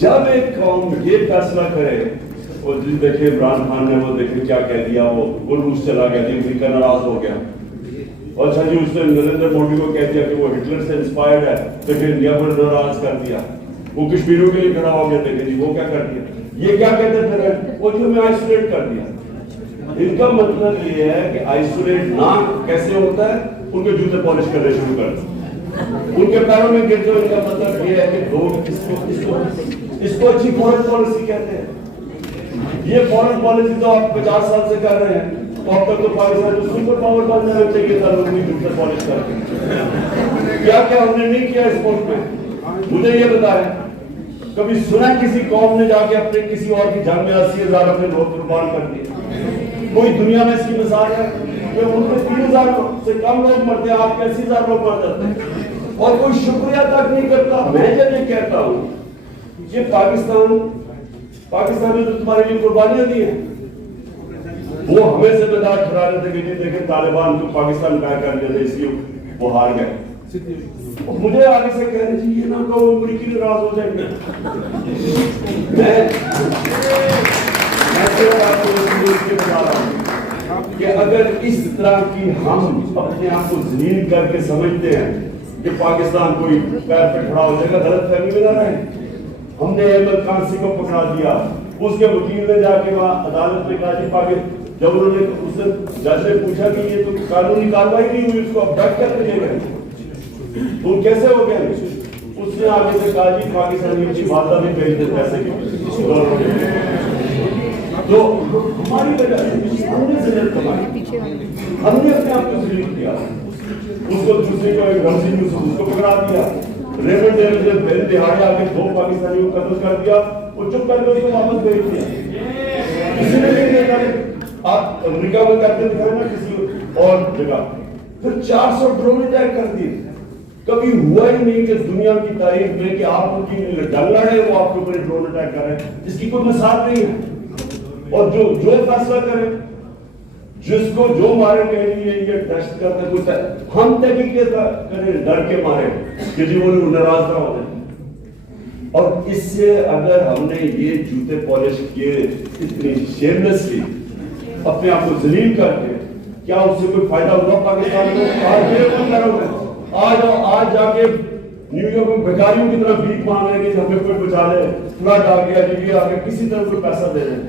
جب ایک قوم یہ فیصلہ کرے، اور دیکھیں عمران خان نے وہ دیکھیں کیا کہہ دیا، وہ روس چلا گیا، امریکہ ناراض ہو گیا، اور اچھا جی اس نے نریندر مودی کو کہہ دیا کہ وہ ہٹلر سے انسپائرڈ ہے، تو پھر انڈیا کو ناراض کر دیا، وہ کشمیریوں کے لیے کھڑا ہو گیا، دیکھیں جی وہ کیا کر دیا، یہ کیا کہتے ہیں پھر وہ جو میں آئسولیٹ کر دیا۔ ان کا مطلب یہ ہے کہ آئسولیٹ نہ کیسے ہوتا ہے، ان کے جوتے پالش کرنے شروع کر دیں، ان کے پیروں میں گرتے ہوئے، ان کا مطلب یہ ہے کہ لوگ اس کو اچھی فورن پالیسی کہتے ہیں۔ یہ فورن پالیسی تو آپ 50 سال سے کر رہے ہیں، تو اب تک تو پاکستان جو سپر پاور بن جانا چاہیے تھا لوگوں کی جوتے پالش کر کے۔ کیا کیا ہم نے نہیں کیا اس ملک میں، مجھے یہ بتائیں، کبھی سنا کسی قوم نے جا کے اپنے کسی اور کی جنگ میں 80,000 اپنے لوگ قربان کر دیے؟ کوئی دنیا میں اس کی مثال ہے کہ ان میں 3,000 سے کم لوگ مرتے ہیں، آپ کے 80,000 لوگ مر جاتے ہیں، اور کوئی شکریہ تک نہیں کرتا۔ میں جب یہ کہتا ہوں کہ پاکستان نے تو تمہارے لیے قربانیاں دی ہیں، وہ ہمیں ذمہ دار ٹھہرانے تھے کہ جی دیکھیں طالبان کو پاکستان بیک کر لیتے اس لیے وہ ہار گئے، مجھے آگے سے کہہ رہے جی یہ نہ کہو امریکی ناراض ہو جائیں گے۔ میں صرف آپ کو اس کے بتا رہا ہوں کہ اگر اس طرح کی ہم اپنے آپ کو ذلیل کر کے سمجھتے ہیں کہ پاکستان کوئی پیر پہ کھڑا ہو جائے گا، غلط فہمی میں نہ رہے۔ ہم نے احمد قانسی کو پکڑا دیا، اس کے وکیل نے جا کے وہاں عدالت میں کہا جی پاکستان، جب انہوں نے اس سے جج نے پوچھا کہ یہ تو قانونی کارروائی نہیں ہوئی، اس کو ابڈکٹ کر دیے گئے، تو کیسے ہو گیا؟ اس نے آگے سے کہا جی پاکستانی کی والدہ بھی بھیج دے پیسے کی، تو ہماری وجہ سے ہم نے ذلت کمائی، ہم نے اپنے آپ کو ذلیل کیا، اس کو دوسرے کو ایک رمزی یوسف اس کو پکڑا دیا، ریمنڈ ڈیوڈ نے بین دہاڑے آ کے 2 پاکستانیوں کو قتل کر دیا، وہ چپ کر کے اس کو واپس بھیج دیا۔ کسی نے نہیں دیکھا، آپ امریکہ میں کرتے دکھائیں نا کسی اور جگہ، پھر 400 ڈرون اٹیک کر دیے۔ کبھی ہوا ہی نہیں کہ دنیا کی تاریخ میں کہ آپ ان کی ڈنگ لڑے وہ آپ کے اوپر ڈرون اٹیک کر رہے ہیں، اس کی کوئی مثال نہیں ہے۔ اور جو فیصلہ کرے، جس کو جو مارے کہیں گے یہ دہشت گرد ہے، کچھ ہے، ہم تحقیق کریں ڈر کے مارے کہ جی وہ ناراض نہ ہو جائے۔ اور اس سے اگر ہم نے یہ جوتے پالش کیے اتنی شیملیسلی اپنے آپ کو ذلیل کر کے، کیا اس سے کوئی فائدہ ہوا پاکستان میں؟ آج جا کے نیو یارک میں بیکاریوں کی طرف بھیک مانگ رہے کہ ہمیں کوئی بچا لے، فلڈ آ گیا جی آ گیا، کسی طرح کوئی پیسہ دے دیں۔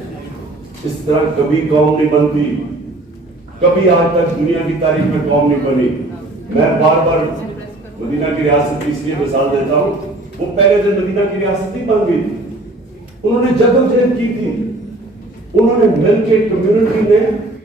اس طرح کبھی قوم نہیں بنتی، کبھی آج تک دنیا کی تاریخ میں قوم نہیں بنی۔ میں بار بار مدینہ کی ریاست کی اس لیے مثال دیتا ہوں، وہ پہلے دن مدینہ کی ریاست ہی بن گئی تھی، انہوں نے جدوجہد کی تھی، انہوں نے مل کے کمیونٹی نے